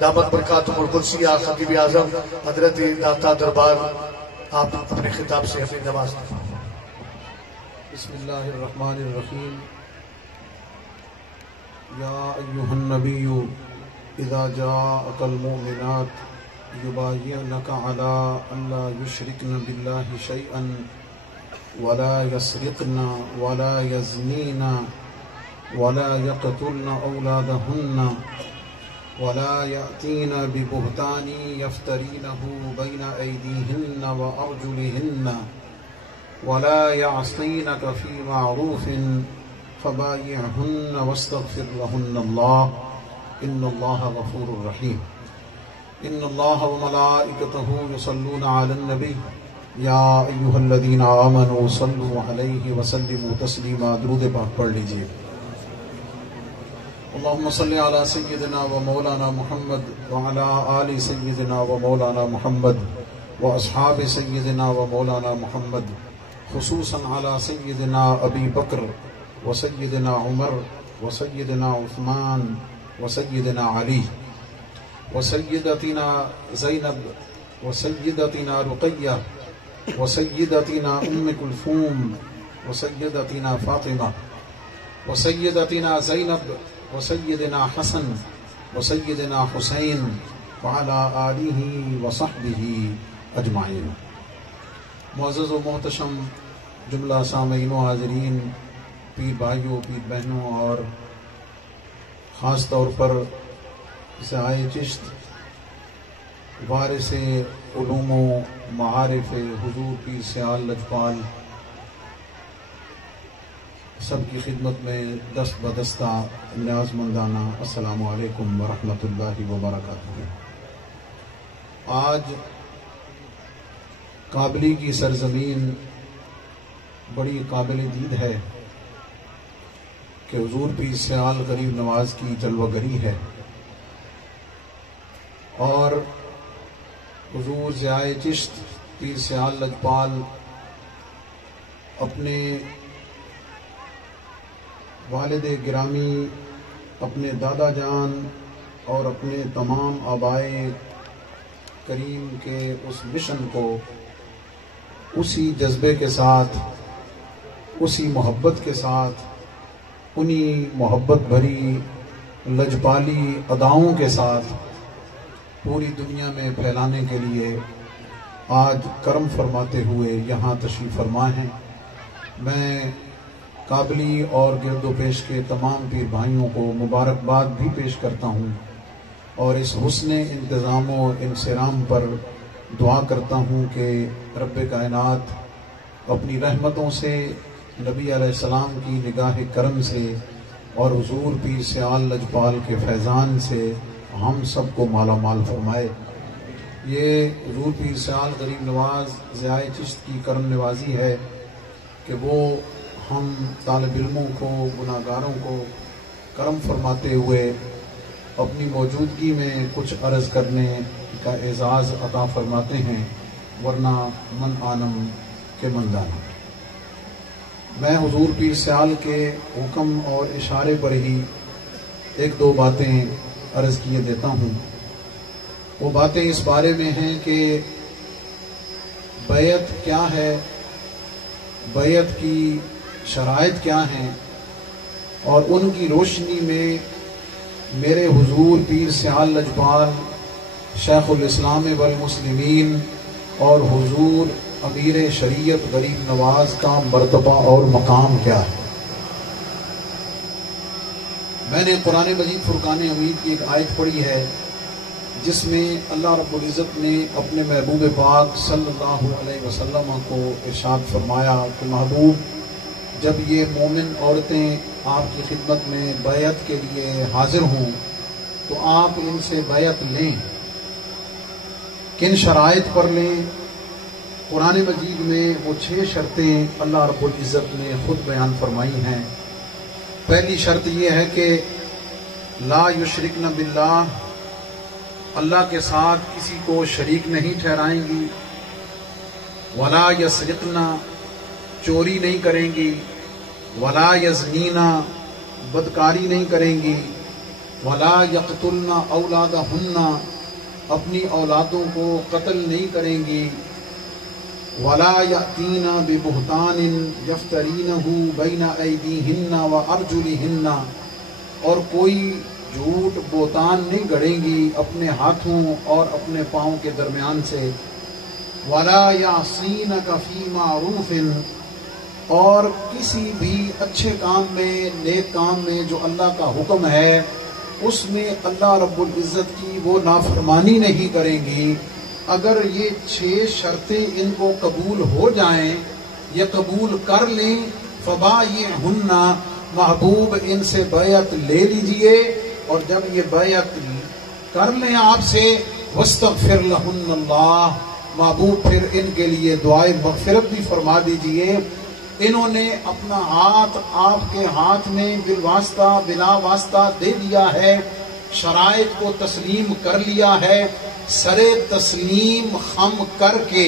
دامت برکاتہم القدسیہ خطیب اعظم حضرت داتا دربار آپ اپنے خطاب سے اپنی نواز دیں۔ بسم اللہ الرحمن الرحیم۔ یا ایہا النبی اذا جاءک المؤمنات یبایعنک علی ان لا یشرکن باللہ شیئا ولا یسرقن ولا یزنین ولا یقتلن اولادہن ولا يأتين ببهتان يفترينه بين أيديهن وأرجلهن ولا يعصينك في معروف فبايعهن واستغفر لهن الله إن الله غفور رحيم۔ إن الله وملائكته يصلون على النبي يا أيها الذين آمنوا صلوا عليه وسلموا تسليما۔ درود پاک پڑھ لیجئے۔ اللهم صل على سيدنا ومولانا محمد وعلى آل سيدنا ومولانا محمد وأصحاب سيدنا ومولانا محمد، خصوصا على سيدنا أبي بكر وسيدنا عمر وسيدنا عثمان وسيدنا علي وسيدتنا زينب وسيدتنا رقية وسيدتنا أم كلثوم وسيدتنا فاطمة وسيدتنا زينب وسيدنا حسن وسيدنا حسين وعلى آلہ وصحبہ اجمعین۔ معزز و محتشم جملہ سامعین و حاضرین، پیر بھائیوں، پیر بہنوں، اور خاص طور پر سائے چشت وارث علوم و معارف حضور پیر سیال لجپال، سب کی خدمت میں دست بدستہ نیاز مندانہ السلام علیکم ورحمۃ اللہ وبرکاتہ۔ آج قابلی کی سرزمین بڑی قابل دید ہے کہ حضور پیر سیال غریب نواز کی جلوہ گری ہے، اور حضور ضیائے چشت پیر سیال لجپال اپنے والد گرامی، اپنے دادا جان اور اپنے تمام آبائے کریم کے اس مشن کو اسی جذبے کے ساتھ، اسی محبت کے ساتھ، انہی محبت بھری لجپالی اداؤں کے ساتھ پوری دنیا میں پھیلانے کے لیے آج کرم فرماتے ہوئے یہاں تشریف فرما ہیں۔ میں قابلی اور گرد و پیش کے تمام پیر بھائیوں کو مبارکباد بھی پیش کرتا ہوں، اور اس حسن انتظام و انصرام پر دعا کرتا ہوں کہ رب کائنات اپنی رحمتوں سے، نبی علیہ السلام کی نگاہ کرم سے اور حضور پیر سیال لجپال کے فیضان سے ہم سب کو مالا مال فرمائے۔ یہ حضور پیر سیال غریب نواز ضیائے چشت کی کرم نوازی ہے کہ وہ ہم طالب علموں کو، گناہگاروں کو کرم فرماتے ہوئے اپنی موجودگی میں کچھ عرض کرنے کا اعزاز عطا فرماتے ہیں، ورنہ من آنم کے مندانہ۔ میں حضور پیر سیال کے حکم اور اشارے پر ہی ایک دو باتیں عرض کیے دیتا ہوں۔ وہ باتیں اس بارے میں ہیں کہ بیعت کیا ہے، بیعت کی شرائط کیا ہیں، اور ان کی روشنی میں میرے حضور پیر سیال لجپال شیخ الاسلام والمسلمین اور حضور امیر شریعت غریب نواز کا مرتبہ اور مقام کیا ہے۔ میں نے قرآن مجید فرقان حمید کی ایک آیت پڑھی ہے جس میں اللہ رب العزت نے اپنے محبوب پاک صلی اللہ علیہ وسلم کو ارشاد فرمایا کہ محبوب، جب یہ مومن عورتیں آپ کی خدمت میں بیعت کے لیے حاضر ہوں تو آپ ان سے بیعت لیں۔ کن شرائط پر لیں؟ قرآن مجید میں وہ 6 شرطیں اللہ رب العزت نے خود بیان فرمائی ہیں۔ پہلی شرط یہ ہے کہ لا یشرکن باللہ، اللہ کے ساتھ کسی کو شریک نہیں ٹھہرائیں گی، ولا یسرقن، چوری نہیں کریں گی، ولا یزنین، بدکاری نہیں کریں گی، ولا یقتلن اولادہن، اپنی اولادوں کو قتل نہیں کریں گی، ولا یأتین ببہتان یفترینہ بین ایدیہن وارجلہن، اور کوئی جھوٹ بہتان نہیں گڑیں گی اپنے ہاتھوں اور اپنے پاؤں کے درمیان سے، ولا یعصینک فی معروف، اور کسی بھی اچھے کام میں، نیک کام میں جو اللہ کا حکم ہے اس میں اللہ رب العزت کی وہ نافرمانی نہیں کریں گی۔ اگر یہ 6 شرطیں ان کو قبول ہو جائیں، یہ قبول کر لیں، فبایعہن، محبوب ان سے بیعت لے لیجئے، اور جب یہ بیعت کر لیں آپ سے، واستغفر لہن اللہ، محبوب پھر ان کے لیے دعائے مغفرت بھی فرما دیجئے۔ انہوں نے اپنا ہاتھ آپ کے ہاتھ میں بالواسطہ بلا واسطہ دے دیا ہے، شرائط کو تسلیم کر لیا ہے، سر تسلیم خم کر کے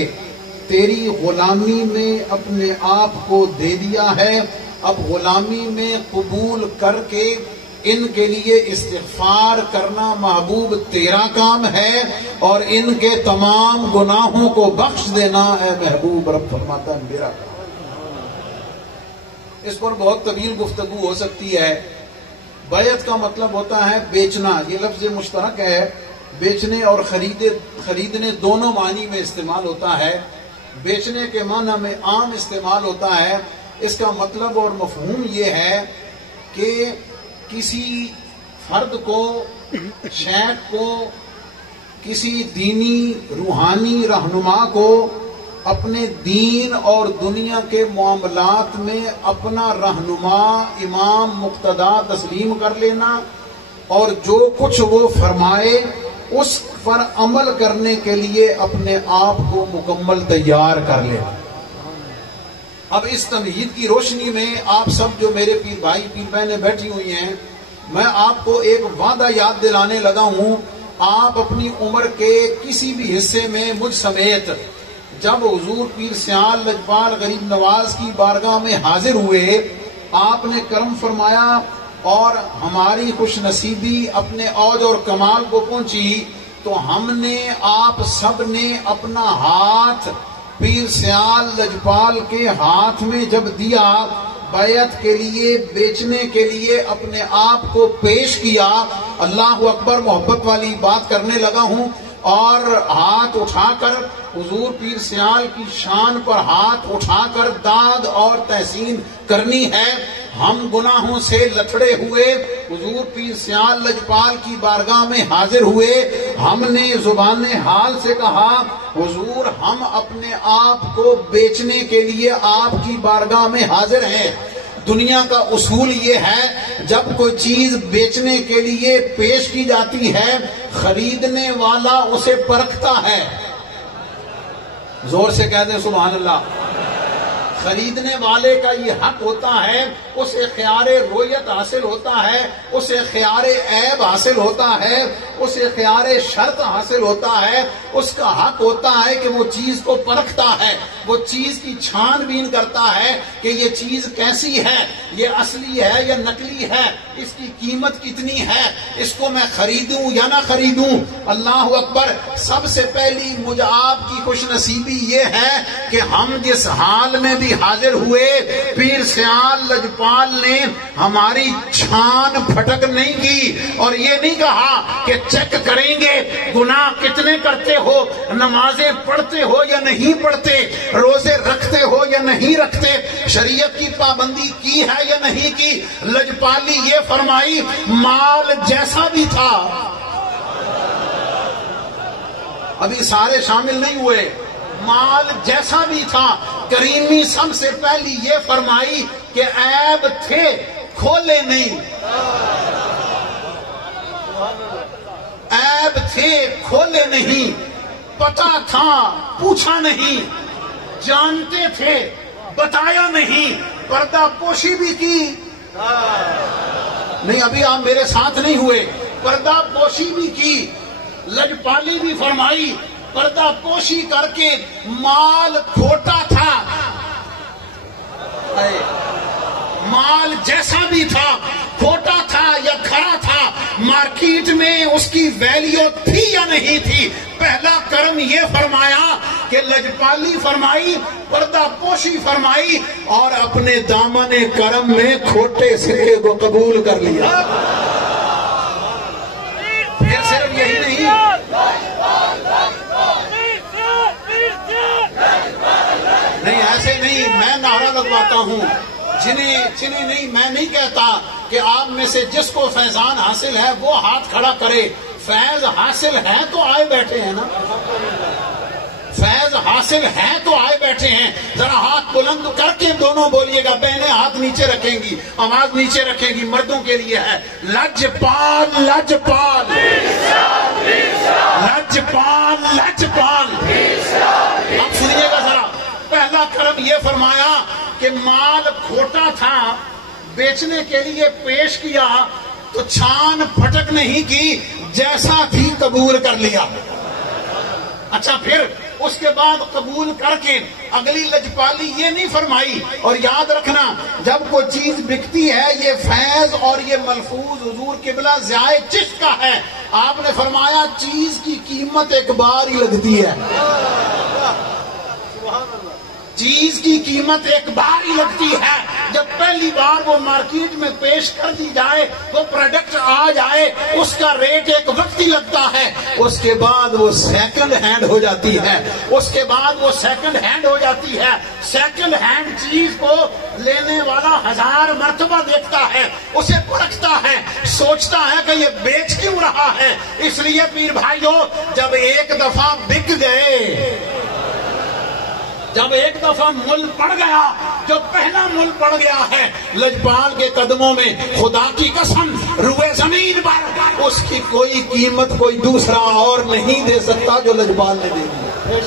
تیری غلامی میں اپنے آپ کو دے دیا ہے، اب غلامی میں قبول کر کے ان کے لیے استغفار کرنا محبوب تیرا کام ہے، اور ان کے تمام گناہوں کو بخش دینا اے محبوب رب فرماتا ہے میرا کام۔ اس پر بہت طویل گفتگو ہو سکتی ہے۔ بیعت کا مطلب ہوتا ہے بیچنا، یہ لفظ مشترک ہے، بیچنے اور خریدنے دونوں معنی میں استعمال ہوتا ہے۔ بیچنے کے معنی میں عام استعمال ہوتا ہے، اس کا مطلب اور مفہوم یہ ہے کہ کسی فرد کو، شیخ کو، کسی دینی روحانی رہنما کو اپنے دین اور دنیا کے معاملات میں اپنا رہنما، امام، مقتدا تسلیم کر لینا، اور جو کچھ وہ فرمائے اس پر عمل کرنے کے لیے اپنے آپ کو مکمل تیار کر لینا۔ اب اس تمہید کی روشنی میں آپ سب جو میرے پیر بھائی پیر بہنیں بیٹھی ہوئی ہیں، میں آپ کو ایک وعدہ یاد دلانے لگا ہوں۔ آپ اپنی عمر کے کسی بھی حصے میں مجھ سمیت جب حضور پیر سیال لجپال غریب نواز کی بارگاہ میں حاضر ہوئے، آپ نے کرم فرمایا اور ہماری خوش نصیبی اپنے اوج اور کمال کو پہنچی، تو ہم نے، آپ سب نے اپنا ہاتھ پیر سیال لجپال کے ہاتھ میں جب دیا، بیعت کے لیے، بیچنے کے لیے اپنے آپ کو پیش کیا، اللہ اکبر، محبت والی بات کرنے لگا ہوں، اور ہاتھ اٹھا کر حضور پیر سیال کی شان پر ہاتھ اٹھا کر داد اور تحسین کرنی ہے۔ ہم گناہوں سے لتھڑے ہوئے حضور پیر سیال لجپال کی بارگاہ میں حاضر ہوئے، ہم نے زبان حال سے کہا حضور ہم اپنے آپ کو بیچنے کے لیے آپ کی بارگاہ میں حاضر ہیں۔ دنیا کا اصول یہ ہے، جب کوئی چیز بیچنے کے لیے پیش کی جاتی ہے، خریدنے والا اسے پرکھتا ہے۔ زور سے کہہ دیں سبحان اللہ۔ خریدنے والے کا یہ حق ہوتا ہے، اسے خیار رویت حاصل ہوتا ہے، اسے خیار عیب حاصل ہوتا ہے، اسے خیار شرط حاصل ہوتا ہے، اس کا حق ہوتا ہے کہ وہ چیز کو پرکھتا ہے، وہ چیز کی چھان بین کرتا ہے کہ یہ چیز کیسی ہے، یہ اصلی ہے یا نقلی ہے، اس کی قیمت کتنی ہے، اس کو میں خریدوں یا نہ خریدوں۔ اللہ اکبر۔ سب سے پہلی مجھ آپ کی خوش نصیبی یہ ہے کہ ہم جس حال میں بھی حاضر ہوئے، پیر سیال لجپال نے ہماری چھان پھٹک نہیں کی، اور یہ نہیں کہا کہ چیک کریں گے گناہ کتنے کرتے ہو، نمازیں پڑھتے ہو یا نہیں پڑھتے، روزے رکھتے ہو یا نہیں رکھتے، شریعت کی پابندی کی ہے یا نہیں کی۔ لجپالی یہ فرمائی مال جیسا بھی تھا، ابھی سارے شامل نہیں ہوئے، مال جیسا بھی تھا۔ کریمی سب سے پہلی یہ فرمائی کہ عیب تھے کھولے نہیں، عیب تھے کھولے نہیں، پتا تھا پوچھا نہیں، جانتے تھے بتایا نہیں، پردہ پوشی بھی کی نہیں، ابھی آپ میرے ساتھ نہیں ہوئے، پردہ پوشی بھی کی۔ لجپالی بھی فرمائی پردہ پوشی کر کے مال کھوٹا تھا، مال جیسا بھی تھا، کھوٹا تھا یا کھرا تھا، مارکیٹ میں اس کی ویلیو تھی یا نہیں تھی، پہلا کرم یہ فرمایا کہ لجپالی فرمائی، پردہ پوشی فرمائی، اور اپنے دامن کرم میں کھوٹے سکے کو قبول کر لیا۔ پھر صرف یہی نہیں، نہیں ایسے نہیں، میں نعرہ لگواتا ہوں، جنہیں نہیں، میں نہیں کہتا کہ آپ میں سے جس کو فیضان حاصل ہے وہ ہاتھ کھڑا کرے۔ فیض حاصل ہے تو آئے بیٹھے ہیں نا، فیض حاصل ہے تو آئے بیٹھے ہیں۔ ذرا ہاتھ بلند کر کے دونوں بولیے گا، بہنیں ہاتھ نیچے رکھیں گی، آواز نیچے رکھیں گی، مردوں کے لیے ہے لجپال لجپال لجپال لجپال۔ اب سنیے گا ذرا، پہلا کرم یہ فرمایا کہ مال کھوٹا تھا، بیچنے کے لیے پیش کیا تو چھان پھٹک نہیں کی، جیسا بھی قبول کر لیا۔ اچھا پھر اس کے بعد قبول کر کے اگلی لجپالی یہ نہیں فرمائی، اور یاد رکھنا جب کوئی چیز بکتی ہے، یہ فیض اور یہ ملفوظ حضور قبلہ ضیاء چشت کا ہے، آپ نے فرمایا چیز کی قیمت ایک بار ہی لگتی ہے، چیز کی قیمت ایک بار ہی لگتی ہے۔ جب پہلی بار وہ مارکیٹ میں پیش کر دی جائے، وہ پروڈکٹ آ جائے، اس کا ریٹ ایک وقت ہی لگتا ہے، اس کے بعد وہ سیکنڈ ہینڈ ہو جاتی ہے، اس کے بعد وہ سیکنڈ ہینڈ ہو جاتی ہے۔ سیکنڈ ہینڈ چیز کو لینے والا 1000 مرتبہ دیکھتا ہے، اسے پرکھتا ہے، سوچتا ہے کہ یہ بیچ کیوں رہا ہے۔ اس لیے پیر بھائیو، جب ایک دفعہ بک گئے، جب ایک دفعہ مل پڑ گیا، جو پہلا مل پڑ گیا ہے لجپال کے قدموں میں، خدا کی قسم روئے زمین پر اس کی کوئی قیمت کوئی دوسرا اور نہیں دے سکتا جو لجپال نے دے دی۔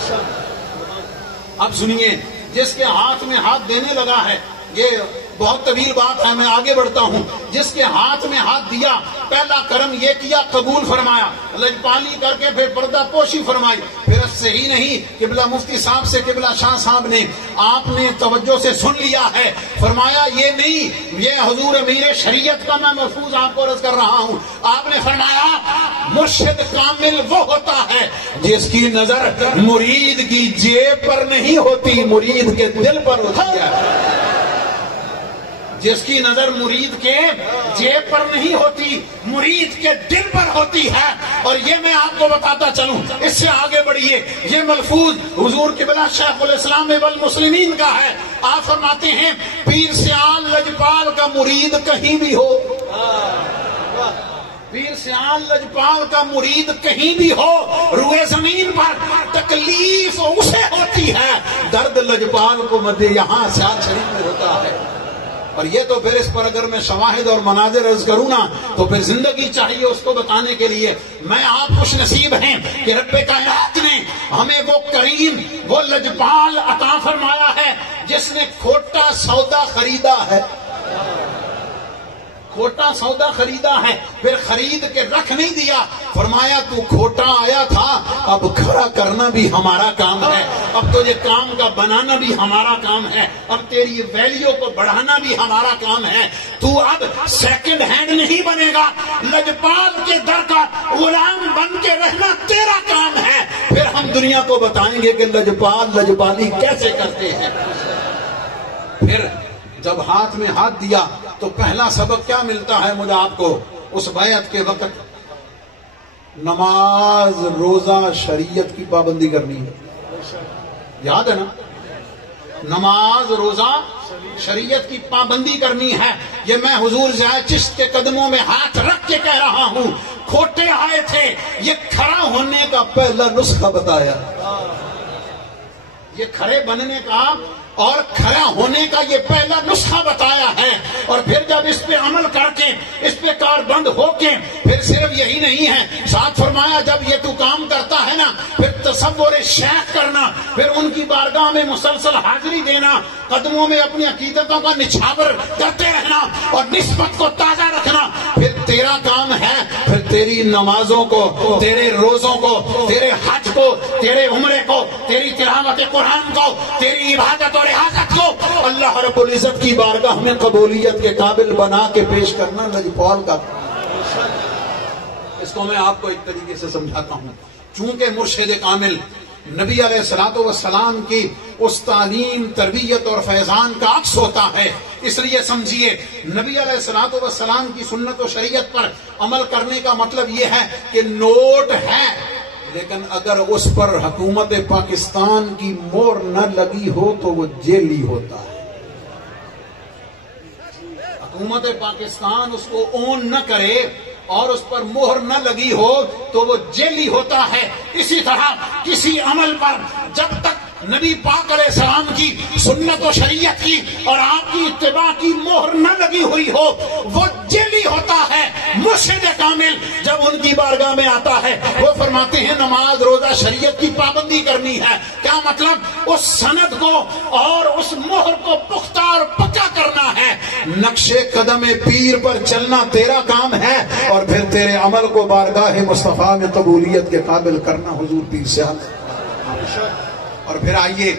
اب سنیے، جس کے ہاتھ میں ہاتھ دینے لگا ہے، یہ بہت طویل بات ہے، میں آگے بڑھتا ہوں۔ جس کے ہاتھ میں ہاتھ دیا، پہلا کرم یہ کیا، قبول فرمایا، لجپالی کر کے پھر پردہ پوشی فرمائی۔ پھر صحیح نہیں، قبلہ مفتی صاحب سے قبلہ شاہ صاحب نے آپ نے توجہ سے سن لیا ہے، فرمایا یہ نہیں، یہ حضور امیر شریعت کا میں محفوظ آپ کو عرض کر رہا ہوں۔ آپ نے فرمایا مرشد کامل وہ ہوتا ہے جس کی نظر مرید کی جیب پر نہیں ہوتی، مرید کے دل پر ہوتی ہے، جس کی نظر مرید کے جیب پر نہیں ہوتی، مرید کے دل پر ہوتی ہے۔ اور یہ میں آپ کو بتاتا چلوں، اس سے آگے بڑھیے، یہ ملفوظ حضور قبلہ شیخ الاسلام والمسلمین کا ہے۔ آپ فرماتے ہیں پیر سیال لجپال کا مرید کہیں بھی ہو، پیر سیال لجپال کا مرید کہیں بھی ہو، روئے زمین پر تکلیف اسے ہوتی ہے، درد لجپال کو مدے یہاں سیال شریف میں ہوتا ہے۔ اور یہ تو پھر اس پر اگر میں شواہد اور مناظر عرض کروں نا تو پھر زندگی چاہیے اس کو بتانے کے لیے۔ میں آپ خوش نصیب ہیں کہ رب کائنات نے ہمیں وہ کریم، وہ لجپال عطا فرمایا ہے جس نے کھوٹا سودا خریدا ہے، کھوٹا سودا خریدا ہے، پھر خرید کے رکھ نہیں دیا، فرمایا تو کھوٹا آیا تھا، اب کھڑا کرنا بھی ہمارا کام ہے، اب تجھے کام کا بنانا بھی ہمارا کام ہے، اب تیری ویلیو کو بڑھانا بھی ہمارا کام ہے، تو اب سیکنڈ ہینڈ نہیں بنے گا، لجپال کے در کا غلام بن کے رہنا تیرا کام ہے۔ پھر ہم دنیا کو بتائیں گے کہ لجپال لجپالی کیسے کرتے ہیں۔ پھر جب ہاتھ میں ہاتھ دیا تو پہلا سبق کیا ملتا ہے مجھے آپ کو اس بیعت کے وقت؟ نماز روزہ شریعت کی پابندی کرنی ہے، یاد ہے نا، نماز روزہ شریعت کی پابندی کرنی ہے۔ یہ میں حضور ضیاء چشت کے قدموں میں ہاتھ رکھ کے کہہ رہا ہوں، کھوٹے آئے تھے، یہ کھڑا ہونے کا پہلا نسخہ بتایا، یہ کھڑے بننے کا اور کھڑا ہونے کا یہ پہلا نسخہ بتایا ہے۔ اور پھر جب اس پہ عمل کر کے، اس پہ کاربند ہو کے، پھر صرف یہی نہیں ہے، ساتھ فرمایا جب یہ تو کام کرتا ہے نا، پھر تصور شیخ کرنا، پھر ان کی بارگاہ میں مسلسل حاضری دینا، قدموں میں اپنی عقیدتوں کا نچھاور کرتے رہنا اور نسبت کو تازہ رکھنا، پھر تیرا کام ہے، پھر تیری نمازوں کو، تیرے روزوں کو، تیرے حج کو، تیرے عمرے کو، تیری تلاوت قرآن کو، تیری عبادت اور ریاضت کو اللہ رب العزت کی بارگاہ میں قبولیت کے قابل بنا کے پیش کرنا لجپال کا۔ اس کو میں آپ کو ایک طریقے سے سمجھاتا ہوں. چونکہ مرشد کامل نبی علیہ الصلوۃ والسلام کی اس تعلیم، تربیت اور فیضان کا عکس ہوتا ہے، اس لیے سمجھیے نبی علیہ الصلوۃ والسلام کی سنت و شریعت پر عمل کرنے کا مطلب یہ ہے کہ نوٹ ہے، لیکن اگر اس پر حکومت پاکستان کی مہر نہ لگی ہو تو وہ جیلی ہوتا ہے. حکومت پاکستان اس کو اون نہ کرے اور اس پر مہر نہ لگی ہو تو وہ جیلی ہوتا ہے. اسی طرح کسی عمل پر جب تک نبی پاک علیہ السلام کی سنت و شریعت کی اور آپ کی اتباع کی مہر نہ لگی ہوئی ہو وہ جیلی ہوتا ہے. مرشد کامل جب ان کی بارگاہ میں آتا ہے وہ فرماتے ہیں نماز روزہ شریعت کی پابندی کرنی ہے. کیا مطلب؟ اس سند کو اور اس مہر کو پختہ اور پکا کرنا ہے. نقش قدم پیر پر چلنا تیرا کام ہے اور پھر تیرے عمل کو بارگاہ مصطفیٰ میں قبولیت کے قابل کرنا حضور پیر سے اور پھر آئیے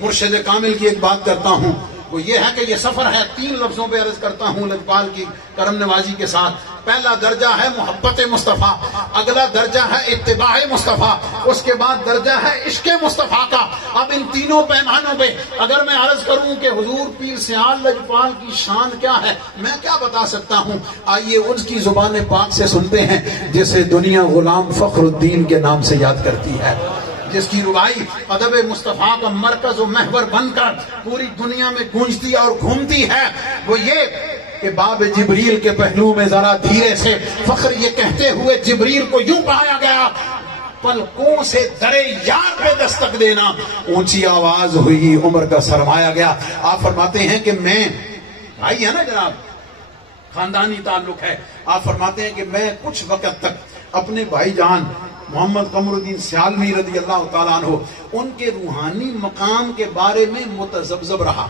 مرشد کامل کی ایک بات کرتا ہوں، وہ یہ ہے کہ یہ سفر ہے 3 لفظوں پہ عرض کرتا ہوں لجپال کی کرم نوازی کے ساتھ. پہلا درجہ ہے محبت مصطفیٰ، اگلا درجہ ہے اتباع مصطفیٰ، اس کے بعد درجہ ہے عشق مصطفیٰ کا. اب ان تینوں پیمانوں پہ اگر میں عرض کروں کہ حضور پیر سیال لجپال کی شان کیا ہے میں کیا بتا سکتا ہوں. آئیے اس کی زبان پاک سے سنتے ہیں جسے دنیا غلام فخر الدین کے نام سے یاد کرتی ہے، جس کی ربائی ادب مصطفیٰ کا مرکز و محور بن کر پوری دنیا میں گونجتی اور گھومتی ہے. وہ یہ کہ باب جبریل کے پہلو میں ذرا دھیرے سے فخر یہ کہتے ہوئے جبریل کو یوں پایا گیا، پلکوں سے درے یار پہ دستک دینا. اونچی آواز ہوئی، عمر کا سرمایا گیا. آپ فرماتے ہیں کہ میں بھائی ہے نا جناب، خاندانی تعلق ہے. آپ فرماتے ہیں کہ میں کچھ وقت تک اپنے بھائی جان محمد قمر الدین سیالوی رضی اللہ تعالیٰ عنہ ان کے روحانی مقام کے بارے میں متذبذب رہا،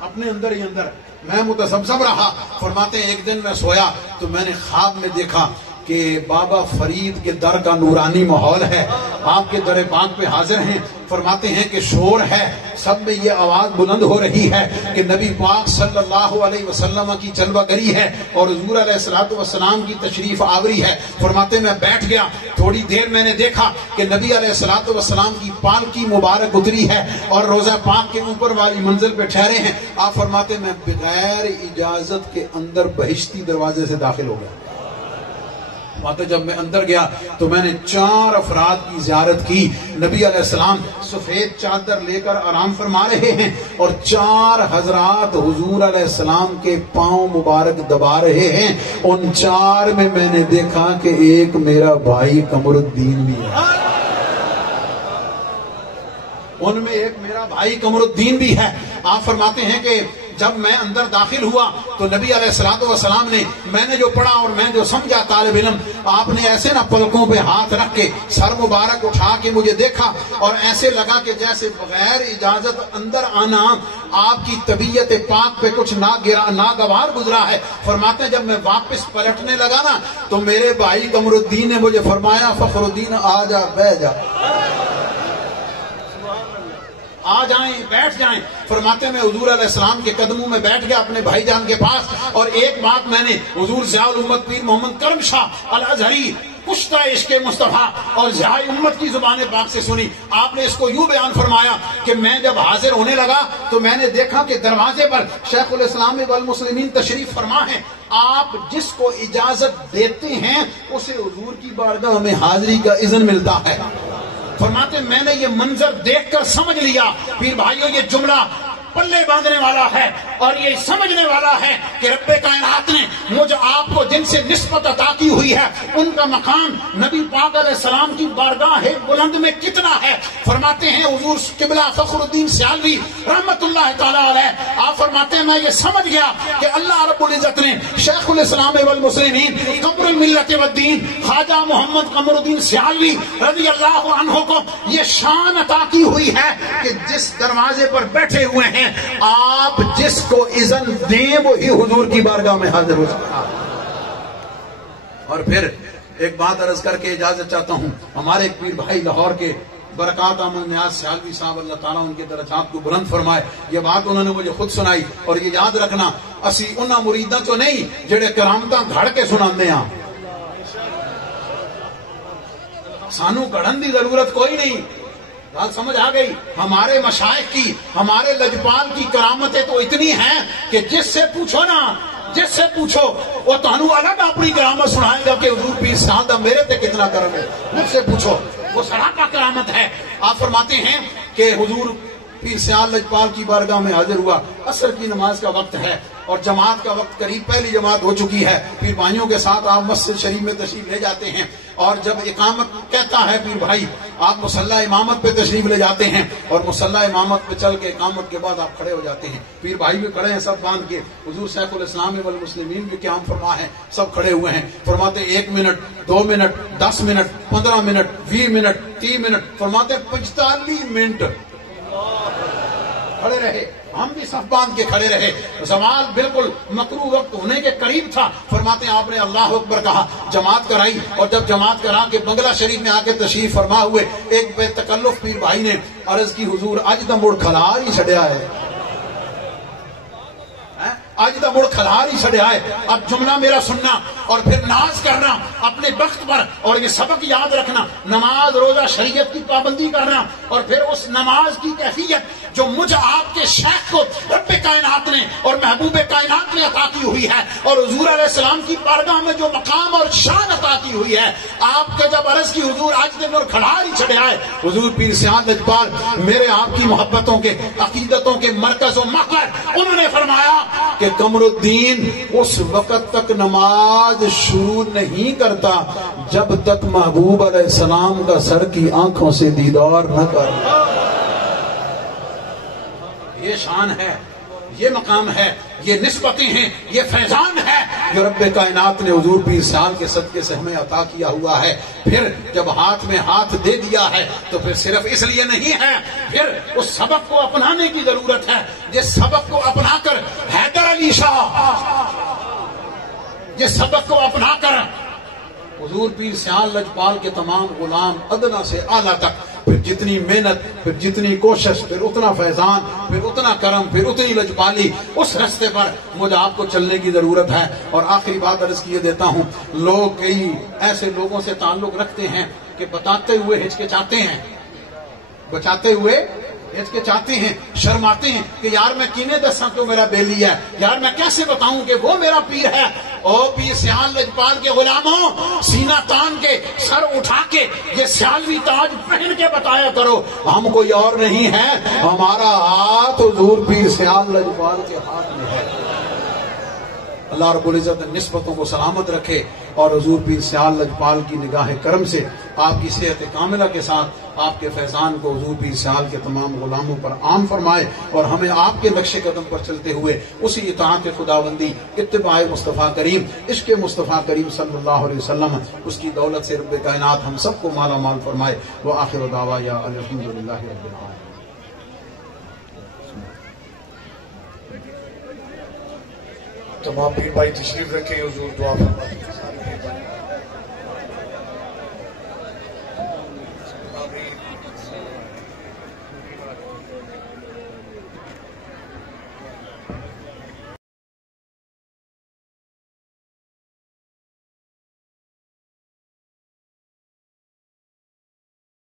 اپنے اندر ہی اندر میں متذبذب رہا. فرماتے ہیں ایک دن میں سویا تو میں نے خواب میں دیکھا کہ بابا فرید کے در کا نورانی ماحول ہے، آپ کے در پاک پہ حاضر ہیں. فرماتے ہیں کہ شور ہے، سب میں یہ آواز بلند ہو رہی ہے کہ نبی پاک صلی اللہ علیہ وسلم کی جلوہ گری ہے اور حضور علیہ الصلوۃ والسلام کی تشریف آوری ہے. فرماتے میں بیٹھ گیا، تھوڑی دیر میں نے دیکھا کہ نبی علیہ الصلوۃ والسلام کی پالکی مبارک اتری ہے اور روضہ پاک کے اوپر والی منزل پہ ٹھہرے ہیں. آپ فرماتے میں بغیر اجازت کے اندر بہشتی دروازے سے داخل ہو گیا. جب میں اندر گیا تو میں نے 4 افراد کی زیارت کی. نبی علیہ السلام سفید چادر لے کر آرام فرما رہے ہیں اور 4 حضرات حضور علیہ السلام کے پاؤں مبارک دبا رہے ہیں. ان 4 میں نے دیکھا کہ ایک میرا بھائی قمر الدین بھی ہے، ان میں ایک میرا بھائی قمر الدین بھی ہے. آپ فرماتے ہیں کہ جب میں اندر داخل ہوا تو نبی علیہ الصلوۃ والسلام نے میں نے جو پڑھا اور میں جو سمجھا طالب علم، آپ نے ایسے نہ پلکوں پہ ہاتھ رکھ کے سر مبارک اٹھا کے مجھے دیکھا اور ایسے لگا کہ جیسے بغیر اجازت اندر آنا آپ کی طبیعت پاک پہ کچھ ناگوار گزرا ہے. فرماتے ہیں جب میں واپس پلٹنے لگا نا تو میرے بھائی قمر الدین نے مجھے فرمایا فخر الدین آ جا، بیٹھ جا، آ جائیں، بیٹھ جائیں. فرماتے میں حضور علیہ السلام کے قدموں میں بیٹھ گیا اپنے بھائی جان کے پاس. اور ایک بات میں نے حضور ضیاء الامت پیر محمد کرم شاہ الازہری کشتہ عشق مصطفیٰ اور ضیاء امت کی زبان پاک سے سنی. آپ نے اس کو یوں بیان فرمایا کہ میں جب حاضر ہونے لگا تو میں نے دیکھا کہ دروازے پر شیخ الاسلام والمسلمین تشریف فرما ہے. آپ جس کو اجازت دیتے ہیں اسے حضور کی بارگاہ میں حاضری کا اذن ملتا ہے. فرماتے میں نے یہ منظر دیکھ کر سمجھ لیا پیر بھائیوں یہ جملہ پلے باندھنے والا ہے اور یہ سمجھنے والا ہے کہ رب کائنات نے مجھ آپ کو جن سے نسبت عطا کی ہوئی ہے ان کا مقام نبی پاک علیہ السلام کی بارگاہ بلند میں کتنا ہے. فرماتے ہیں حضور قبلہ فخر الدین سیالوی رحمت اللہ تعالیٰ علیہ، آپ فرماتے ہیں میں یہ سمجھ گیا کہ اللہ رب العزت نے شیخ الاسلام والمسلمین قمر الملت والدین خواجہ محمد قمر الدین سیالوی رضی اللہ عنہ کو یہ شان عطا کی ہوئی ہے کہ جس دروازے پر بیٹھے ہوئے ہیں آپ جس کو اذن دیں وہی حضور کی بارگاہ میں حاضر ہو سکتا. اور پھر ایک بات عرض کر کے اجازت چاہتا ہوں. ہمارے ایک پیر بھائی لاہور کے برکات احمد نیاز سیالوی صاحب اللہ تعالیٰ ان کے درجات کو بلند فرمائے، یہ بات انہوں نے مجھے خود سنائی. اور یہ یاد رکھنا اسی انہاں مریداں تو نہیں جڑے کرامتاں گھڑ کے سناندے ہیں، سانو کڑھن دی ضرورت کوئی نہیں. بات سمجھ آ گئی. ہمارے مشائخ کی، ہمارے لجپال کی کرامتیں تو اتنی ہیں کہ جس سے پوچھو نا، جس سے پوچھو وہ تانوں الگ اپنی کرامت سنائے گا کہ حضور پیر سیال دا میرے تے کتنا کرم ہے. مجھ سے پوچھو، وہ سراپا کرامت ہے. آپ فرماتے ہیں کہ حضور پیر سیال لجپال کی بارگاہ میں حاضر ہوا. عصر کی نماز کا وقت ہے اور جماعت کا وقت قریب، پہلی جماعت ہو چکی ہے. پیر بھائیوں کے ساتھ آپ مسجد شریف میں تشریف لے جاتے ہیں اور جب اقامت کہتا ہے پیر بھائی آپ مصلی امامت پہ تشریف لے جاتے ہیں اور مصلی امامت پہ چل کے اقامت کے بعد آپ کھڑے ہو جاتے ہیں. پیر بھائی بھی کھڑے ہیں سب باندھ کے. حضور شیخ الاسلام والمسلمین بھی قیام فرما ہے، سب کھڑے ہوئے ہیں. فرماتے 1 minute 2 minute 10 minute 15 minute 20 minute 30 minute, فرماتے 45 منٹ کھڑے رہے. ہم بھی صف باندھ کے کھڑے رہے. زوال بالکل مکروہ وقت ہونے کے قریب تھا. فرماتے ہیں آپ نے اللہ اکبر کہا، جماعت کرائی اور جب جماعت کرا کے بنگلہ شریف میں آ کے تشریف فرما ہوئے، ایک بے تکلف پیر بھائی نے عرض کی حضور اج دا مڑ کھلار ہی چھڑیا ہے، آج دا مڑ کھلار ہی چھڑیا ہے. اب جملہ میرا سننا اور پھر ناز کرنا اپنے وقت پر، اور یہ سبق یاد رکھنا، نماز روزہ شریعت کی پابندی کرنا، اور پھر اس نماز کی کیفیت جو مجھ آپ کے شیخ کو رب کائنات نے اور محبوب کائنات نے عطا کی ہوئی ہے، اور حضور علیہ السلام کی بارگاہ میں جو مقام اور شان عطا کی ہوئی ہے. آپ کے جب عرض کی حضور آج دے مڑ کھلار ہی چھڑیا ہے، حضور پیر سیال لجپال میرے آپ کی محبتوں کے عقیدتوں کے مرکز و مقر، انہوں نے فرمایا کہ قمر الدین اس وقت تک نماز شروع نہیں کرتا جب تک محبوب علیہ السلام کا سر کی آنکھوں سے دیدار نہ کرتا. یہ شان ہے، یہ مقام ہے، یہ نسبتیں ہیں، یہ فیضان ہے جو رب کائنات نے حضور پیر سیال کے صدقے سے ہمیں عطا کیا ہوا ہے. پھر جب ہاتھ میں ہاتھ دے دیا ہے تو پھر صرف اس لیے نہیں ہے، پھر اس سبق کو اپنانے کی ضرورت ہے. جس سبق کو اپنا کر حیدر علی شاہ، جس سبق کو اپنا کر حضور پیر سیال لجپال کے تمام غلام ادنا سے اعلیٰ تک، پھر جتنی محنت، پھر جتنی کوشش، پھر اتنا فیضان، پھر اتنا کرم، پھر اتنی لجپالی، اس راستے پر مجھے آپ کو چلنے کی ضرورت ہے. اور آخری بات عرض کیے دیتا ہوں، لوگ کئی ایسے لوگوں سے تعلق رکھتے ہیں کہ بتاتے ہوئے ہچکچاتے ہیں، بچاتے ہوئے ہچکچاتے ہیں، شرماتے ہیں کہ یار میں کینے دساں تو میرا بیلی ہے، یار میں کیسے بتاؤں کہ وہ میرا پیر ہے. او پیر سیال لجپال کے غلاموں، سینہ تان کے، سر اٹھا کے یہ سیالوی تاج پہن کے بتایا کرو ہم کوئی اور نہیں ہے، ہمارا ہاتھ حضور پیر سیال لجپال کے ہاتھ میں ہے. اللہ رب العزت نسبتوں کو سلامت رکھے اور حضور پیر سیال لجپال کی نگاہ کرم سے آپ کی صحت کاملہ کے ساتھ آپ کے فیضان کو حضور پیر سیال کے تمام غلاموں پر عام فرمائے، اور ہمیں آپ کے نقش قدم پر چلتے ہوئے اسی اطاعت خداوندی، اتباع مصطفیٰ کریم، عشق مصطفیٰ کریم صلی اللہ علیہ وسلم، اس کی دولت سے رب کائنات ہم سب کو مالا مال فرمائے. وآخر دعوانا الحمدللہ رب العالمین. تمام پیر بھائی تشریف رکھیں، حضور دعا فرمائیں.